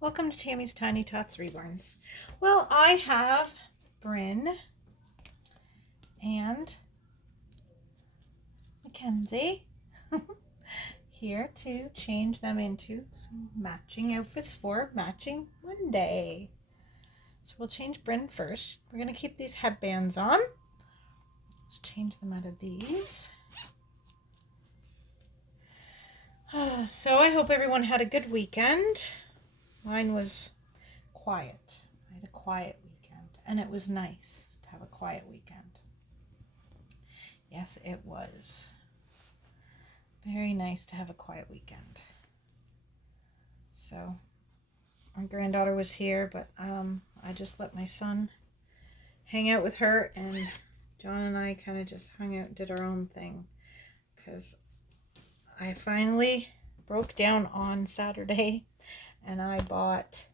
Welcome to Tammy's Tiny Tots Reborns. Well, I have Brynn and Mackenzie here to change them into some matching outfits for Matching Monday. So we'll change Brynn first. We're going to keep these headbands on. Let's change them out of these. So I hope everyone had a good weekend. Mine was quiet. I had a quiet weekend, and it was nice to have a quiet weekend. Yes, it was very nice to have a quiet weekend. So my granddaughter was here, but I just let my son hang out with her, and John and I kind of just hung out and did our own thing, because I finally broke down on Saturday and I bought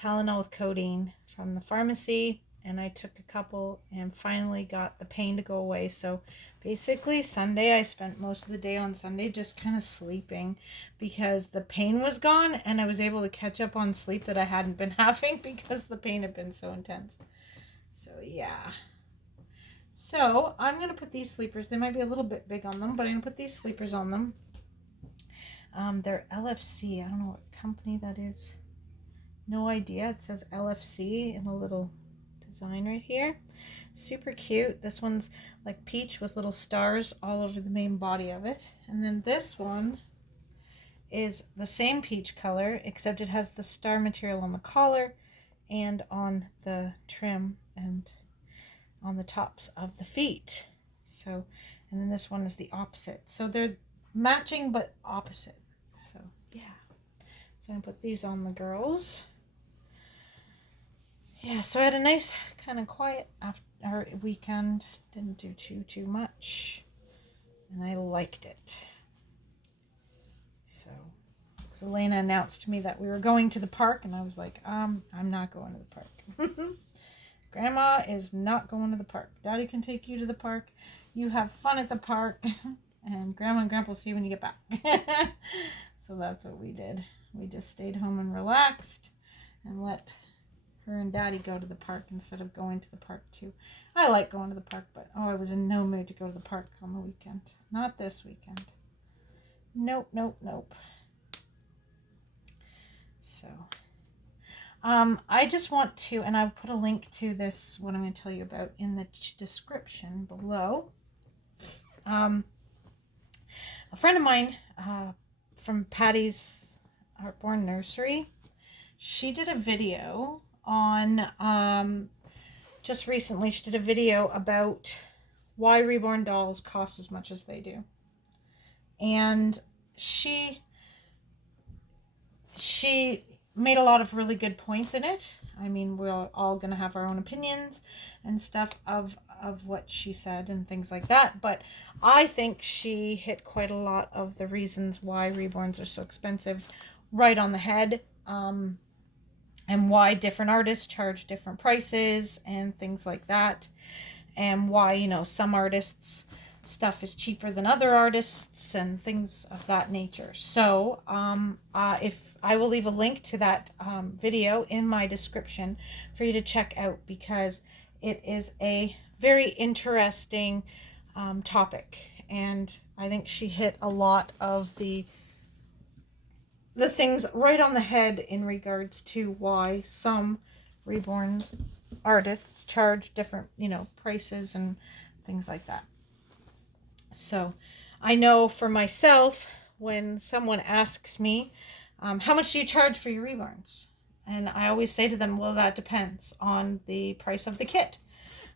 Tylenol with codeine from the pharmacy, and I took a couple and finally got the pain to go away. So basically Sunday, I spent most of the day on Sunday just kind of sleeping because the pain was gone, and I was able to catch up on sleep that I hadn't been having because the pain had been so intense. So yeah. So I'm going to put these sleepers, they might be a little bit big on them, but I'm going to put these sleepers on them. They're LFC. I don't know what company that is. No idea. It says LFC in a little design right here. Super cute. This one's like peach with little stars all over the main body of it. And then this one is the same peach color, except it has the star material on the collar and on the trim and on the tops of the feet. So, and then this one is the opposite. So they're matching but opposite. So yeah. So I'm gonna put these on the girls. Yeah, so I had a nice kind of quiet after weekend. Didn't do too much, and I liked it. So Elena announced to me that we were going to the park, and I was like, I'm not going to the park. Grandma is not going to the park. Daddy can take you to the park. You have fun at the park, and Grandma and Grandpa will see you when you get back. So that's what we did. We just stayed home and relaxed and let her and Daddy go to the park instead of going to the park too. I like going to the park, but I was in no mood to go to the park on the weekend. Not this weekend. Nope. So, I just want to, and I'll put a link to this, what I'm going to tell you about, in the description below. A friend of mine from Patty's Reborn Nursery, she did a video on, just recently, she did a video about why Reborn dolls cost as much as they do. And she made a lot of really good points in it. I mean, we're all going to have our own opinions and stuff of what she said and things like that. But I think she hit quite a lot of the reasons why Reborns are so expensive right on the head. And why different artists charge different prices and things like that. And why, some artists' stuff is cheaper than other artists and things of that nature. So if I will leave a link to that video in my description for you to check out, because it is a very interesting topic, and I think she hit a lot of the things right on the head in regards to why some Reborn artists charge different prices and things like that. So I know for myself, when someone asks me, how much do you charge for your Reborns? And I always say to them, well, that depends on the price of the kit,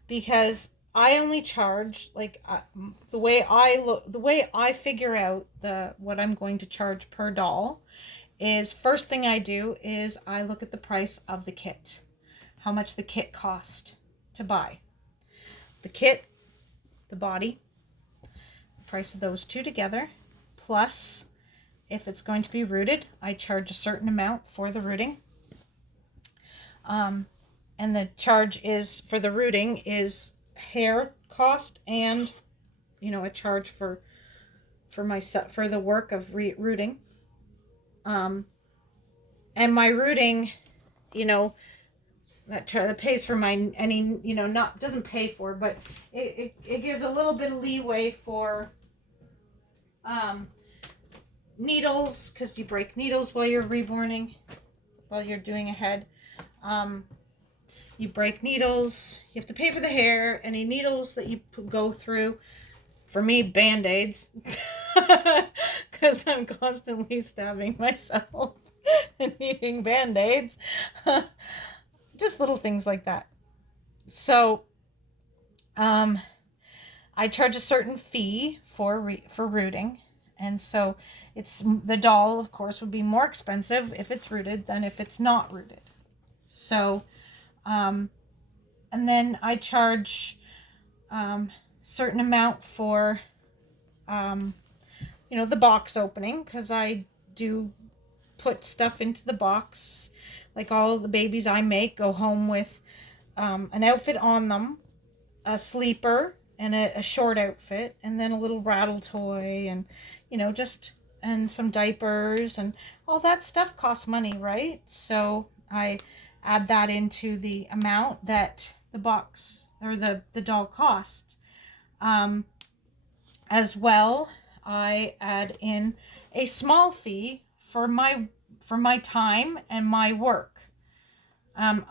because I only charge the way I figure out what I'm going to charge per doll is, first thing I do is I look at the price of the kit, how much the kit cost to buy. The kit, the body, price of those two together, plus if it's going to be rooted, I charge a certain amount for the rooting. And the charge is for the rooting is hair cost and a charge for myself for the work of rooting. And my rooting, you know, that pays for my any, you know, not doesn't pay for, but it gives a little bit of leeway for needles, because you break needles while you're reborning, while you're doing a head. You break needles, you have to pay for the hair, any needles that you go through. For me, band-aids, because I'm constantly stabbing myself and needing band-aids. Just little things like that. So I charge a certain fee for rooting, and so it's the doll, of course, would be more expensive if it's rooted than if it's not rooted. So and then I charge certain amount for you know, the box opening, because I do put stuff into the box. Like all the babies I make go home with an outfit on them, a sleeper, and a short outfit, and then a little rattle toy, and, you know, just, and some diapers, and all that stuff costs money, right? So I add that into the amount that the box or the doll costs. As well, I add in a small fee for my time and my work. And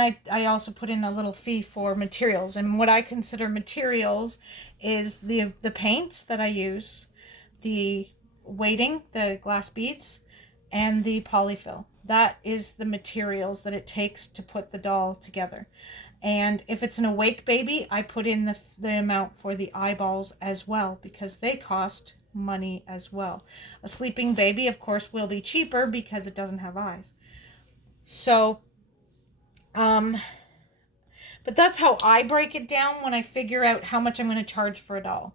I also put in a little fee for materials. And what I consider materials is the paints that I use, the weighting, the glass beads, and the polyfill. That is the materials that it takes to put the doll together. And if it's an awake baby, I put in the amount for the eyeballs as well, because they cost money as well. A sleeping baby, of course, will be cheaper because it doesn't have eyes. So but that's how I break it down when I figure out how much I'm going to charge for a doll.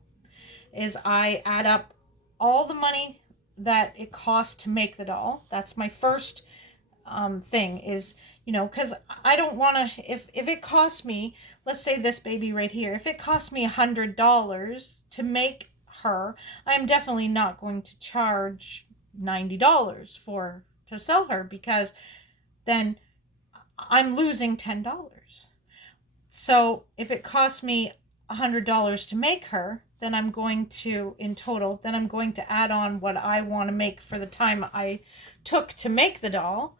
Is I add up all the money that it costs to make the doll. That's my first thing, is, you know, because I don't want to, if it costs me, let's say this baby right here, if it costs me $100 to make her, I'm definitely not going to charge $90 to sell her, because then I'm losing $10. So if it costs me $100 to make her, then I'm going to, in total, then I'm going to add on what I want to make for the time I took to make the doll,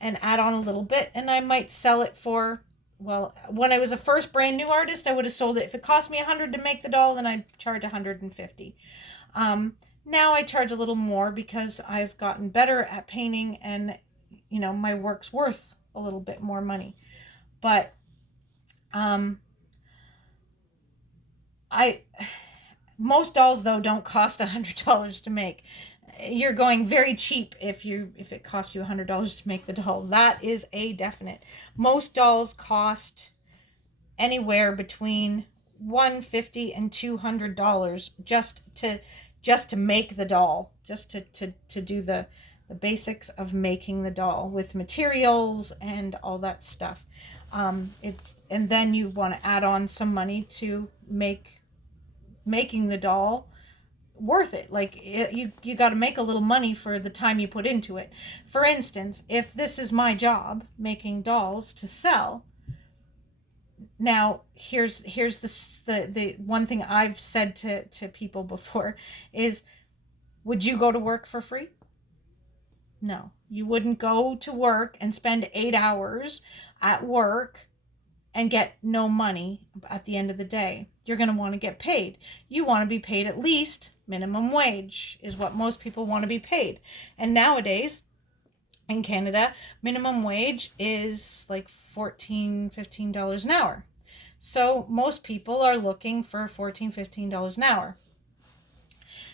and add on a little bit, and I might sell it for, well, when I was a first brand new artist, I would have sold it. If it cost me $100 to make the doll, then I'd charge $150. Now I charge a little more because I've gotten better at painting, and, you know, my work's worth a little bit more money. But most dolls, though, don't cost $100 to make. You're going very cheap if it costs you $100 to make the doll. That is a definite. Most dolls cost anywhere between $150 and $200 just to make the doll, just to do the basics of making the doll with materials and all that stuff. And then you want to add on some money to making the doll worth it. Like, you got to make a little money for the time you put into it. For instance, if this is my job, making dolls to sell, now here's the one thing I've said to people before is, would you go to work for free? No, you wouldn't go to work and spend 8 hours at work and get no money at the end of the day. You're going to want to get paid. You want to be paid at least minimum wage, is what most people want to be paid. And nowadays in Canada, minimum wage is like $14-15 an hour. So most people are looking for $14-15 an hour.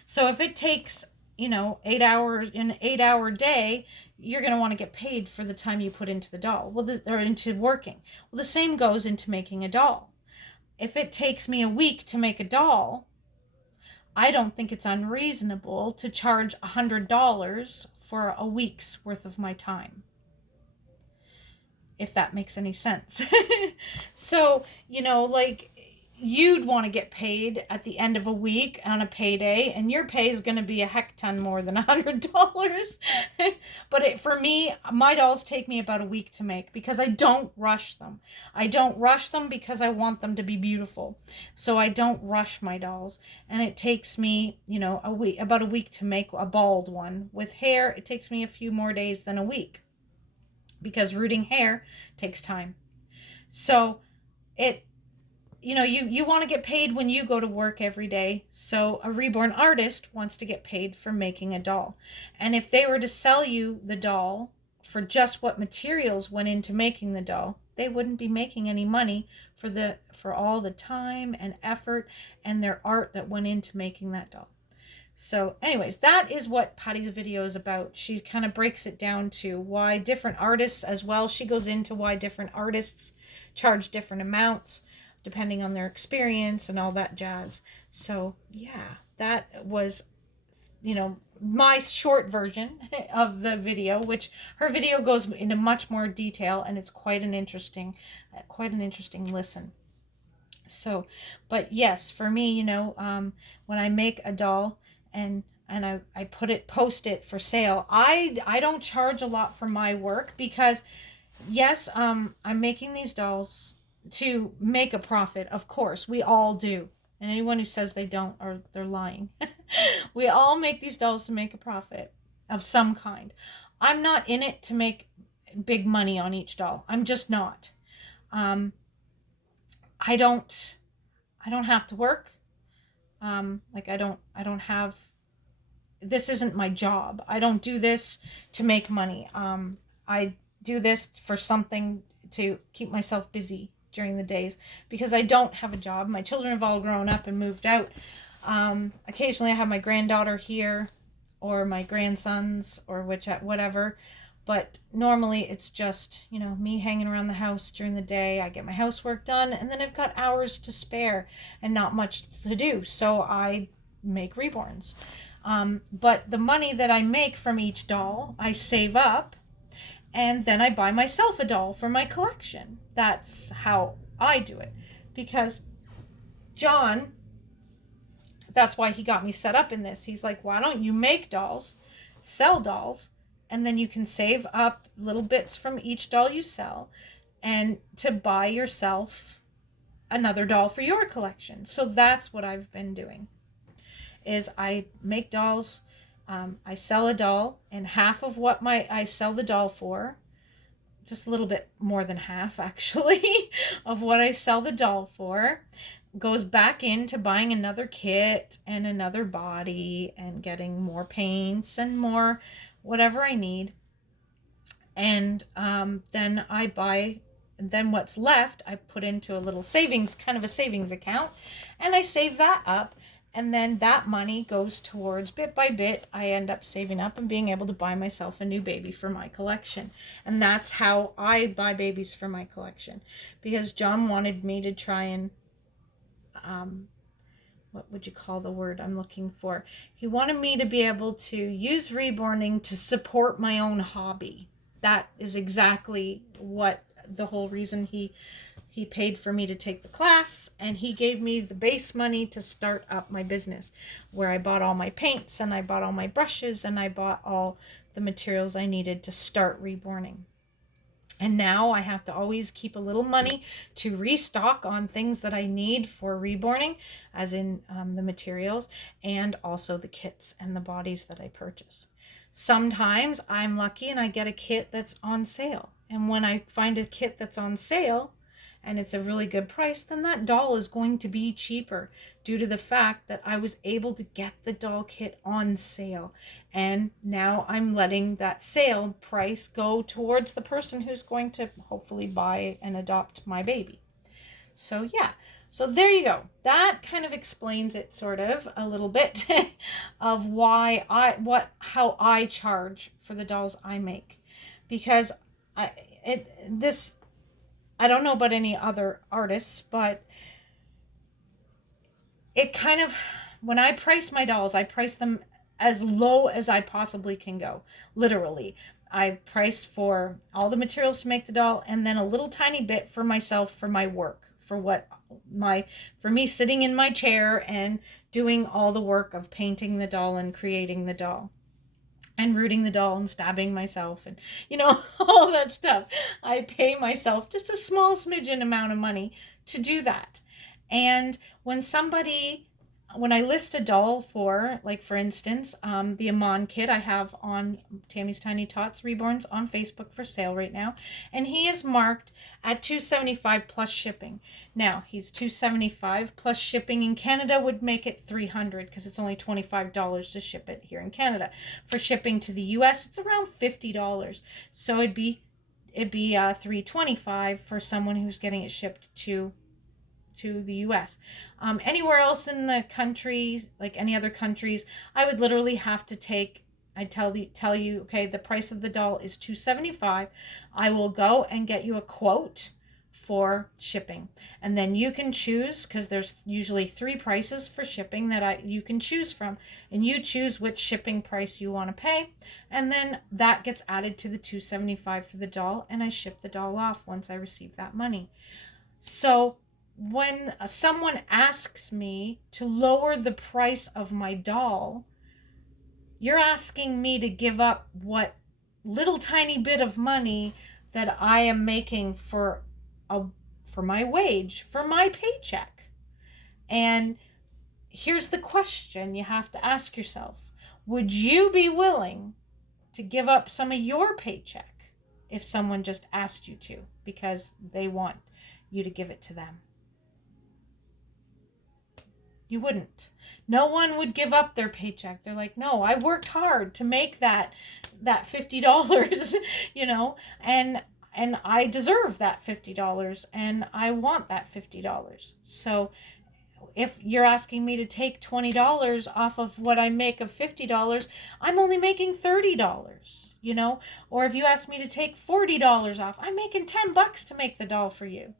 So if it takes, you know, 8 hours, in an 8-hour day, you're going to want to get paid for the time you put into the doll, or into working. Well, the same goes into making a doll. If it takes me a week to make a doll, I don't think it's unreasonable to charge $100 for a week's worth of my time, if that makes any sense. So, you know, like, you'd want to get paid at the end of a week on a payday, and your pay is going to be a heck ton more than $100. But for me, my dolls take me about a week to make because I don't rush them. I don't rush them because I want them to be beautiful. So I don't rush my dolls. And it takes me, about a week to make a bald one. With hair, it takes me a few more days than a week because rooting hair takes time. So you want to get paid when you go to work every day. So a reborn artist wants to get paid for making a doll. And if they were to sell you the doll for just what materials went into making the doll, they wouldn't be making any money for all the time and effort and their art that went into making that doll. So anyways, that is what Patty's video is about. She kind of breaks it down to why different artists as well. She goes into why different artists charge different amounts depending on their experience and all that jazz. So yeah, that was, my short version of the video, which her video goes into much more detail, and it's quite an interesting listen. So, but yes, for me, when I make a doll and I post it for sale, I don't charge a lot for my work because yes, I'm making these dolls to make a profit. Of course, we all do. And anyone who says they don't, or they're lying. We all make these dolls to make a profit of some kind. I'm not in it to make big money on each doll. I'm just not. I don't have to work. I don't have, this isn't my job. I don't do this to make money. I do this for something to keep myself busy during the days because I don't have a job. My children have all grown up and moved out. Occasionally I have my granddaughter here or my grandsons or whatever, but normally it's just, me hanging around the house during the day. I get my housework done and then I've got hours to spare and not much to do. So I make reborns. But the money that I make from each doll, I save up and then I buy myself a doll for my collection. That's how I do it. Because John, that's why he got me set up in this. He's like, why don't you make dolls, sell dolls, and then you can save up little bits from each doll you sell and to buy yourself another doll for your collection. So that's what I've been doing, is I make dolls. I sell a doll, and half of what I sell the doll for, just a little bit more than half actually, of what I sell the doll for goes back into buying another kit and another body and getting more paints and more whatever I need. And then what's left, I put into a little savings, kind of a savings account, and I save that up. And then that money goes towards, bit by bit, I end up saving up and being able to buy myself a new baby for my collection. And that's how I buy babies for my collection. Because John wanted me to try and, what would you call the word I'm looking for? He wanted me to be able to use reborning to support my own hobby. That is exactly what the whole reason he paid for me to take the class, and he gave me the base money to start up my business, where I bought all my paints and I bought all my brushes and I bought all the materials I needed to start reborning. And now I have to always keep a little money to restock on things that I need for reborning, as in the materials and also the kits and the bodies that I purchase. Sometimes I'm lucky and I get a kit that's on sale. And when I find a kit that's on sale, and it's a really good price, then that doll is going to be cheaper due to the fact that I was able to get the doll kit on sale. And now I'm letting that sale price go towards the person who's going to hopefully buy and adopt my baby. So yeah, so there you go. That kind of explains it sort of a little bit of how I charge for the dolls I make. Because I don't know about any other artists, but it kind of, when I price my dolls, I price them as low as I possibly can go. Literally. I price for all the materials to make the doll and then a little tiny bit for myself, for my work, for me sitting in my chair and doing all the work of painting the doll and creating the doll. and rooting the doll and stabbing myself and, all that stuff. I pay myself just a small smidgen amount of money to do that. And when I list a doll for, like, for instance, the Amon kid I have on Tammy's Tiny Tots Reborns on Facebook for sale right now, and he is marked at $275 plus shipping. Now, he's $275 plus shipping in Canada would make it $300 because it's only $25 to ship it here in Canada. For shipping to the US, it's around $50. So it'd be $325 for someone who's getting it shipped to the US. Anywhere else in the country, like any other countries, I would literally have to tell you, okay, the price of the doll is $275. I will go and get you a quote for shipping, and then you can choose, because there's usually 3 prices for shipping that you can choose from, and you choose which shipping price you want to pay, and then that gets added to the $275 for the doll, and I ship the doll off once I receive that money. So when someone asks me to lower the price of my doll, you're asking me to give up what little tiny bit of money that I am making for my wage, for my paycheck. And here's the question you have to ask yourself. Would you be willing to give up some of your paycheck if someone just asked you to, because they want you to give it to them? You wouldn't. No one would give up their paycheck. They're like, no, I worked hard to make that $50, and I deserve that $50, and I want that $50. So if you're asking me to take $20 off of what I make of $50, I'm only making $30, or if you ask me to take $40 off, I'm making $10 to make the doll for you.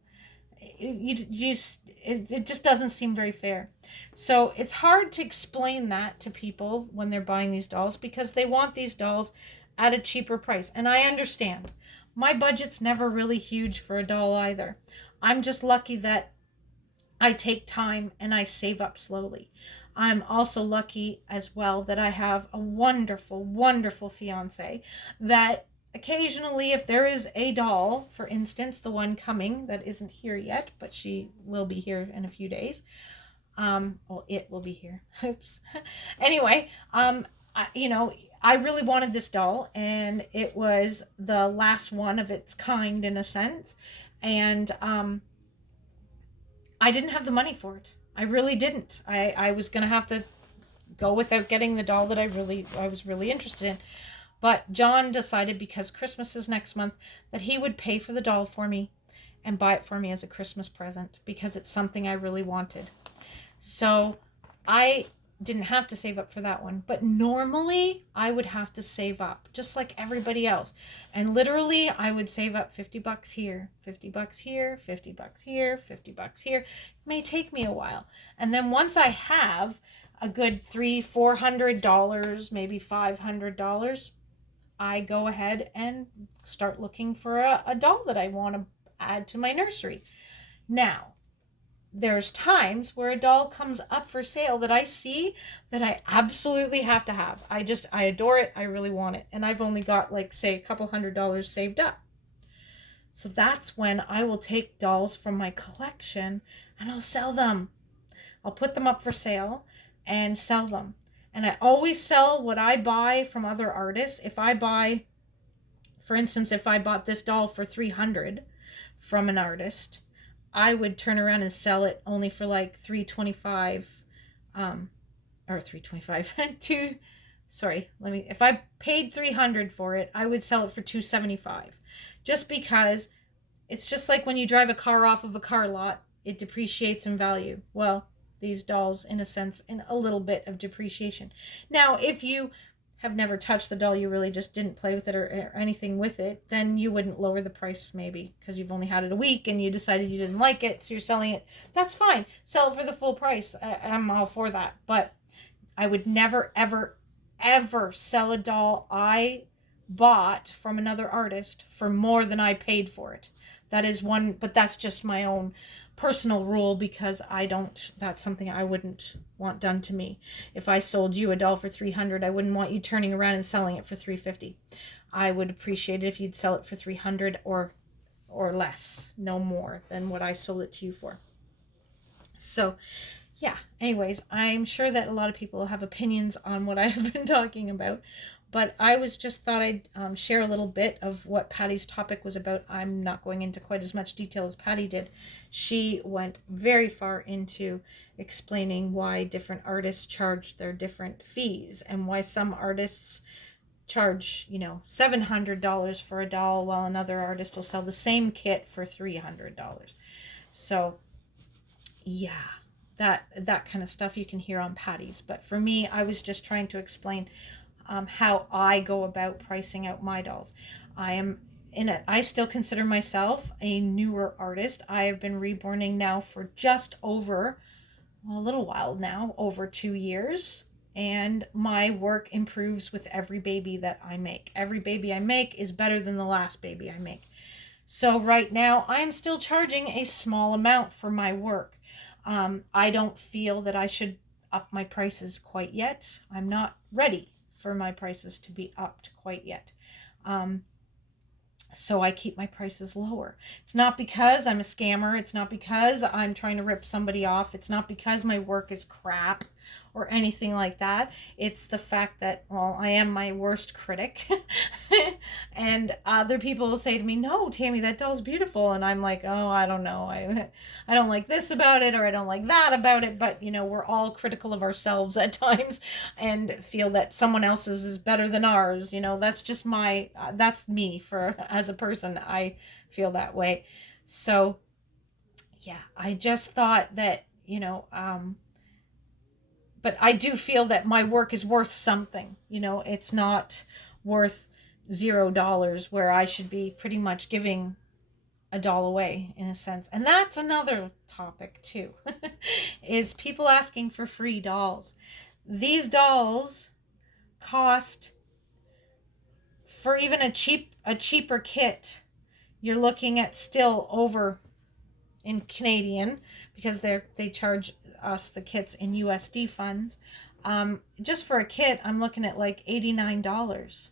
It just doesn't seem very fair. So it's hard to explain that to people when they're buying these dolls, because they want these dolls at a cheaper price. And I understand. My budget's never really huge for a doll either. I'm just lucky that I take time and I save up slowly. I'm also lucky as well that I have a wonderful, wonderful fiance that occasionally, if there is a doll, for instance, the one coming that isn't here yet, but she will be here in a few days. It will be here. Oops. Anyway, I really wanted this doll, and it was the last one of its kind in a sense. And I didn't have the money for it. I really didn't. I was going to have to go without getting the doll that I was really interested in. But John decided, because Christmas is next month, that he would pay for the doll for me and buy it for me as a Christmas present, because it's something I really wanted. So I didn't have to save up for that one. But normally I would have to save up, just like everybody else. And literally I would save up $50 here, $50 here, $50 here, $50 here. It may take me a while. And then once I have a good $300-$400, maybe $500, I go ahead and start looking for a doll that I want to add to my nursery. Now, there's times where a doll comes up for sale that I see that I absolutely have to have. I adore it. I really want it. And I've only got, like, say, a couple $100 saved up. So that's when I will take dolls from my collection and I'll sell them. I'll put them up for sale and sell them. And I always sell what I buy from other artists. For instance, if I bought this doll for $300 from an artist, I would turn around and sell it only for like $325, or $325. If I paid $300 for it, I would sell it for $275, just because it's just like when you drive a car off of a car lot, it depreciates in value. Well, these dolls, in a sense, in a little bit of depreciation. Now, if you have never touched the doll, you really just didn't play with it or anything with it, then you wouldn't lower the price, maybe, because you've only had it a week and you decided you didn't like it, so you're selling it. That's fine. Sell it for the full price. I'm all for that. But I would never, ever, ever sell a doll I bought from another artist for more than I paid for it. That is one, but that's just my own personal rule, because that's something I wouldn't want done to me. If I sold you a doll for $300, I wouldn't want you turning around and selling it for $350. I would appreciate it if you'd sell it for $300 or less, no more than what I sold it to you for. So yeah, anyways, I'm sure that a lot of people have opinions on what I have been talking about, but I just thought I'd share a little bit of what Patty's topic was about. I'm not going into quite as much detail as Patty did. She went very far into explaining why different artists charge their different fees, and why some artists charge, $700 for a doll, while another artist will sell the same kit for $300. So yeah, that kind of stuff you can hear on Patty's. But for me, I was just trying to explain how I go about pricing out my dolls. I still consider myself a newer artist. I have been reborning now for just over, a little while now, over 2 years. And my work improves with every baby that I make. Every baby I make is better than the last baby I make. So right now, I'm still charging a small amount for my work. I don't feel that I should up my prices quite yet. I'm not ready for my prices to be upped quite yet. So I keep my prices lower. It's not because I'm a scammer. It's not because I'm trying to rip somebody off. It's not because my work is crap or anything like that. It's the fact that, well, I am my worst critic. And other people will say to me, no, Tammy, that doll's beautiful. And I'm like, oh, I don't know. I don't like this about it, or I don't like that about it. But, we're all critical of ourselves at times and feel that someone else's is better than ours. That's just that's me as a person. I feel that way. So yeah, I just thought that, but I do feel that my work is worth something. It's not worth $0, where I should be pretty much giving a doll away, in a sense. And that's another topic too, is people asking for free dolls. These dolls cost, for even a cheaper kit, you're looking at still over, in Canadian, because they charge us the kits in USD funds. Just for a kit, I'm looking at like $89.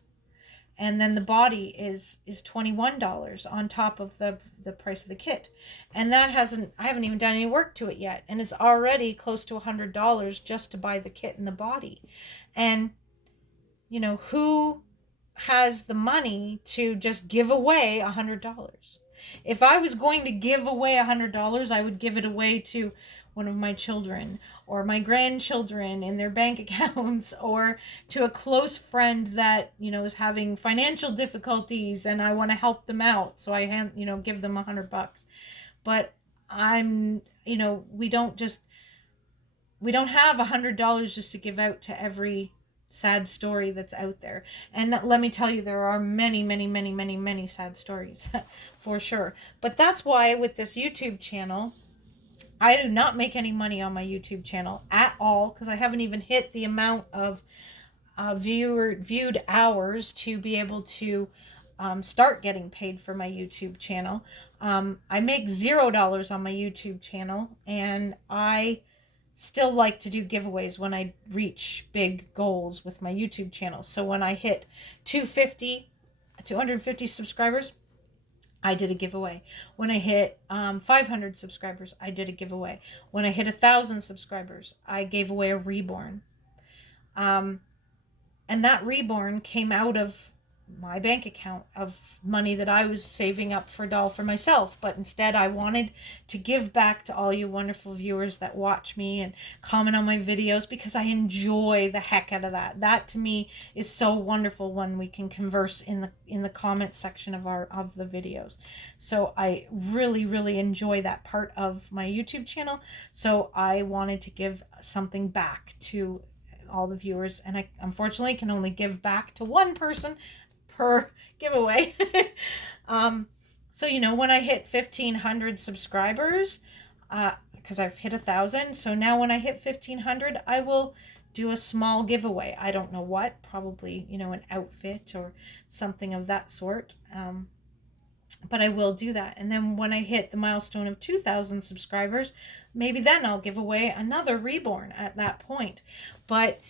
And then the body is $21 on top of the price of the kit. And I haven't even done any work to it yet. And it's already close to $100 just to buy the kit and the body. And, who has the money to just give away $100? If I was going to give away $100, I would give it away to one of my children or my grandchildren in their bank accounts, or to a close friend that, is having financial difficulties and I want to help them out. So I give them $100. But we don't have $100 just to give out to every sad story that's out there. And let me tell you, there are many, many, many, many, many sad stories for sure. But that's why with this YouTube channel, I do not make any money on my YouTube channel at all, because I haven't even hit the amount of viewed hours to be able to start getting paid for my YouTube channel. I make $0 on my YouTube channel, and I still like to do giveaways when I reach big goals with my YouTube channel. So when I hit 250 subscribers, I did a giveaway. When I hit 500 subscribers, I did a giveaway. When I hit 1,000 subscribers, I gave away a Reborn. And that Reborn came out of my bank account of money that I was saving up for a doll for myself. But instead, I wanted to give back to all you wonderful viewers that watch me and comment on my videos, because I enjoy the heck out of that. That to me is so wonderful when we can converse in the comment section of the videos. So I really, really enjoy that part of my YouTube channel. So I wanted to give something back to all the viewers, and I unfortunately can only give back to one person per giveaway. So when I hit 1,500 subscribers, because I've hit 1,000, so now when I hit 1,500, I will do a small giveaway. I don't know what, probably an outfit or something of that sort. But I will do that. And then when I hit the milestone of 2,000 subscribers, maybe then I'll give away another Reborn at that point. But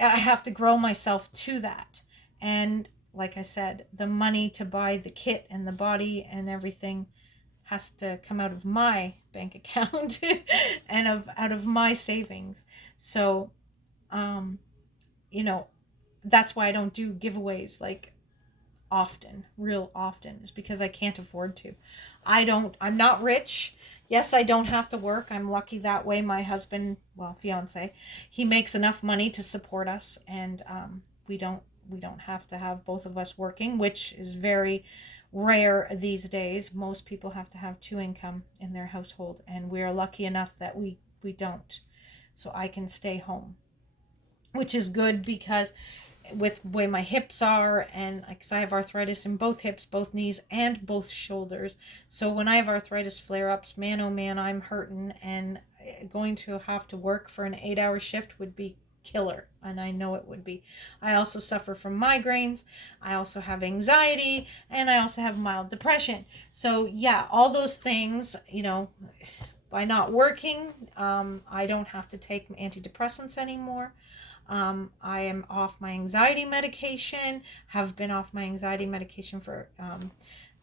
I have to grow myself to that. And like I said, the money to buy the kit and the body and everything has to come out of my bank account and out of my savings. So, you know, that's why I don't do giveaways like often, real often, is because I can't afford to. I'm not rich. Yes, I don't have to work. I'm lucky that way. My husband, well, fiance, he makes enough money to support us, and we don't have to have both of us working, which is very rare these days. Most people have to have two income in their household, and we are lucky enough that we don't. So I can stay home, which is good because with the way my hips are, and because I have arthritis in both hips, both knees, and both shoulders. So when I have arthritis flare-ups, man, oh man, I'm hurting, and going to have to work for an 8-hour shift would be killer, and I know it would be. I also suffer from migraines. I also have anxiety, and I also have mild depression. So yeah, all those things, by not working, I don't have to take antidepressants anymore. I am off my anxiety medication, have been off my anxiety medication for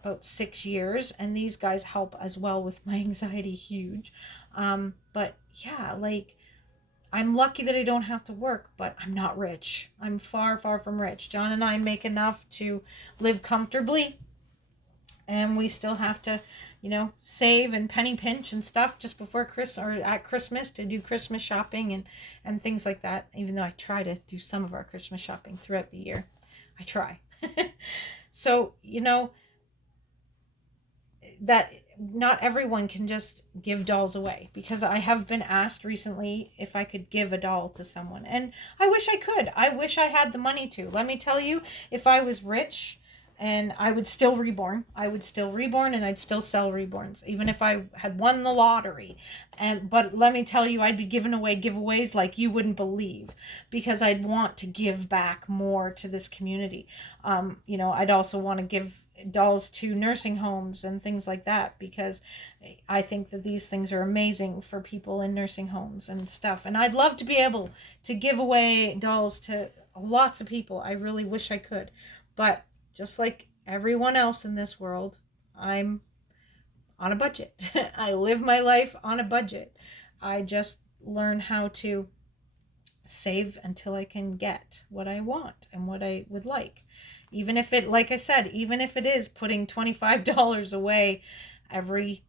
about 6 years, and these guys help as well with my anxiety, huge. But yeah, like, I'm lucky that I don't have to work, but I'm not rich. I'm far, far from rich. John and I make enough to live comfortably, and we still have to, save and penny pinch and stuff just before Christmas or at Christmas to do Christmas shopping and things like that. Even though I try to do some of our Christmas shopping throughout the year, I try. So, that not everyone can just give dolls away, because I have been asked recently if I could give a doll to someone, and I wish I could. I wish I had the money to. Let me tell you, if I was rich, and I would still reborn. I would still reborn, and I'd still sell reborns, even if I had won the lottery. But let me tell you, I'd be giving away giveaways like you wouldn't believe, because I'd want to give back more to this community. I'd also want to give dolls to nursing homes and things like that, because I think that these things are amazing for people in nursing homes and stuff. And I'd love to be able to give away dolls to lots of people. I really wish I could. But just like everyone else in this world, I'm on a budget. I live my life on a budget. I just learn how to save until I can get what I want and what I would like. Even if it, like I said, even if it is putting $25 away every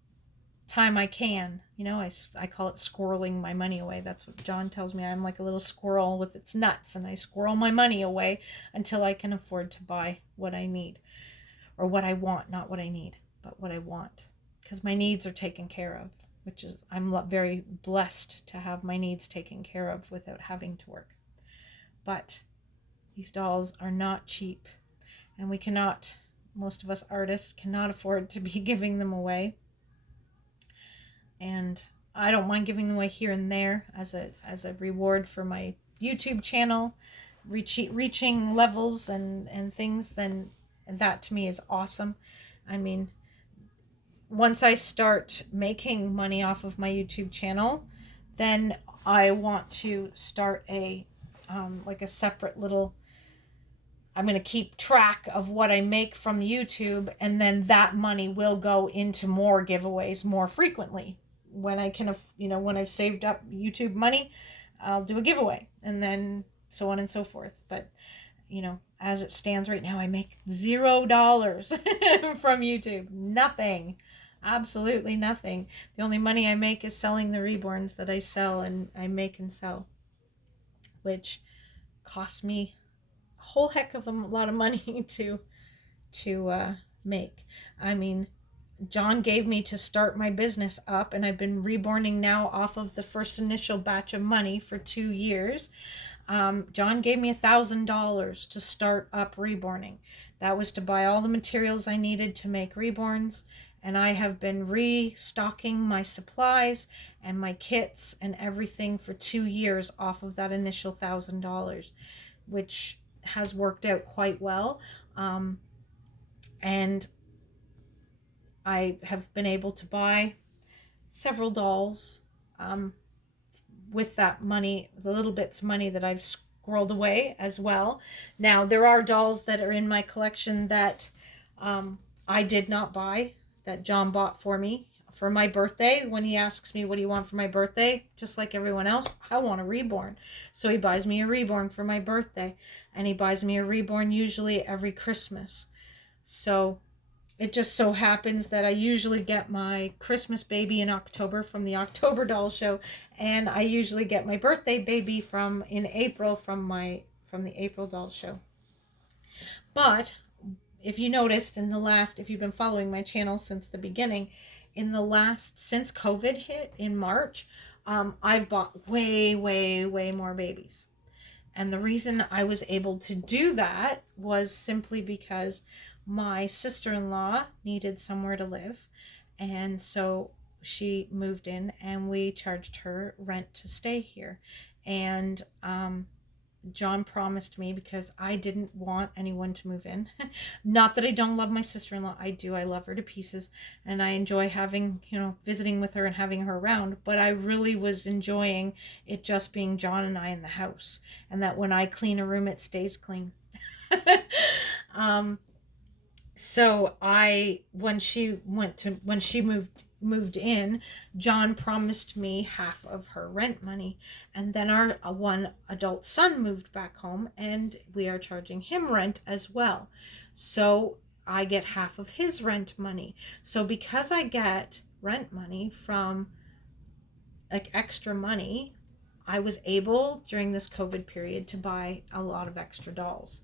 time I can, I call it squirreling my money away. That's what John tells me. I'm like a little squirrel with its nuts, and I squirrel my money away until I can afford to buy what I need, or what I want, not what I need, but what I want, because my needs are taken care of, which is, I'm very blessed to have my needs taken care of without having to work. But these dolls are not cheap, and most of us artists cannot afford to be giving them away. And I don't mind giving them away here and there as a reward for my YouTube channel, reaching levels and things. Then that to me is awesome. I mean, once I start making money off of my YouTube channel, then I want to start like a separate little, I'm going to keep track of what I make from YouTube, and then that money will go into more giveaways more frequently. When I can, when I've saved up YouTube money, I'll do a giveaway, and then so on and so forth. But, as it stands right now, I make $0 from YouTube. Nothing. Absolutely nothing. The only money I make is selling the reborns that I sell and I make and sell, which costs me whole heck of a lot of money to make. I mean, John gave me to start my business up, and I've been reborning now off of the first initial batch of money for 2 years. John gave me $1,000 to start up reborning. That was to buy all the materials I needed to make reborns, and I have been restocking my supplies and my kits and everything for 2 years off of that initial $1,000, which has worked out quite well. And I have been able to buy several dolls with that money, the little bits of money that I've squirreled away as well. Now, there are dolls that are in my collection that I did not buy, that John bought for me for my birthday. When he asks me, what do you want for my birthday? Just like everyone else, I want a Reborn. So he buys me a Reborn for my birthday, and he buys me a Reborn usually every Christmas. So it just so happens that I usually get my Christmas baby in October from the October doll show, and I usually get my birthday baby in April from the April doll show. But if you noticed if you've been following my channel since the beginning, since COVID hit in March, I've bought way, way, way more babies. And the reason I was able to do that was simply because my sister-in-law needed somewhere to live. And so she moved in and we charged her rent to stay here. And John promised me, because I didn't want anyone to move in. Not that I don't love my sister-in-law. I do. I love her to pieces. And I enjoy visiting with her and having her around. But I really was enjoying it just being John and I in the house. And that when I clean a room, it stays clean. So when she moved in, John promised me half of her rent money, and then our one adult son moved back home, and we are charging him rent as well. So I get half of his rent money. So because I get rent money from like extra money, I was able during this COVID period to buy a lot of extra dolls.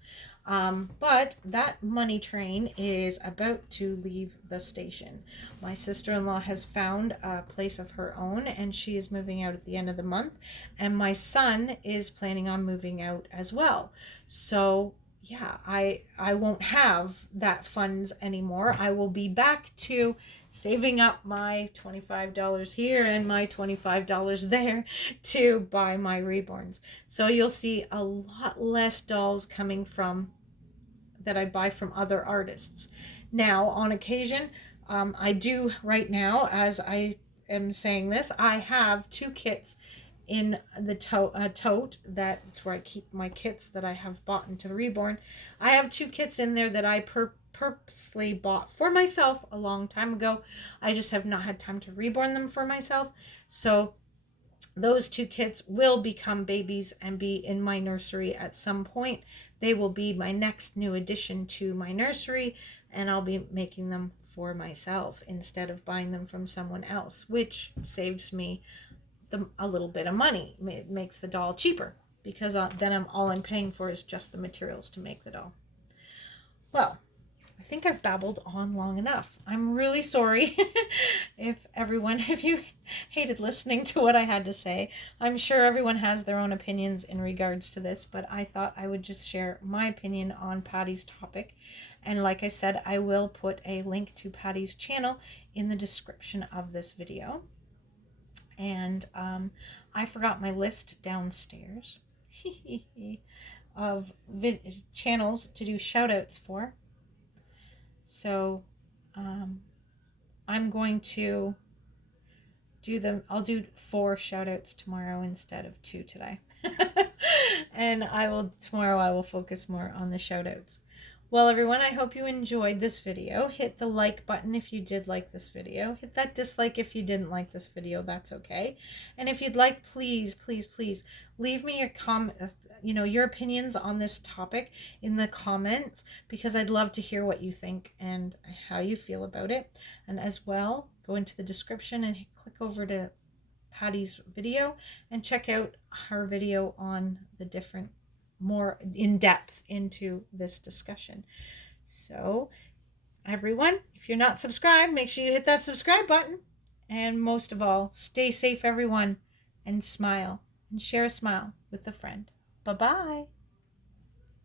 But that money train is about to leave the station. My sister-in-law has found a place of her own, and she is moving out at the end of the month. And my son is planning on moving out as well. So yeah, I won't have that funds anymore. I will be back to saving up my $25 here and my $25 there to buy my Reborns. So you'll see a lot less dolls coming from that I buy from other artists. Now, on occasion, I do right now, as I am saying this, I have 2 kits in the tote. That's where I keep my kits that I have bought into the Reborn. I have 2 kits in there that I purposely bought for myself a long time ago. I just have not had time to reborn them for myself. So those 2 kits will become babies and be in my nursery at some point. They will be my next new addition to my nursery, and I'll be making them for myself instead of buying them from someone else, which saves me a little bit of money. It makes the doll cheaper, because then all I'm paying for is just the materials to make the doll. Well, I think I've babbled on long enough. I'm really sorry if you hated listening to what I had to say. I'm sure everyone has their own opinions in regards to this, but I thought I would just share my opinion on Patty's topic. And like I said, I will put a link to Patty's channel in the description of this video. And I forgot my list downstairs of channels to do shout outs for. So I'm going to I'll do 4 shout outs tomorrow instead of 2 today. And tomorrow I will focus more on the shout outs. Well, everyone, I hope you enjoyed this video. Hit the like button if you did like this video. Hit that dislike if you didn't like this video. That's okay. And if you'd like, please, please, please leave me your opinions on this topic in the comments, because I'd love to hear what you think and how you feel about it. And as well, go into the description and click over to Patty's video and check out her video on the different more in depth into this discussion. So everyone, if you're not subscribed, make sure you hit that subscribe button. And most of all, stay safe, everyone, and smile, and share a smile with a friend. Bye-bye.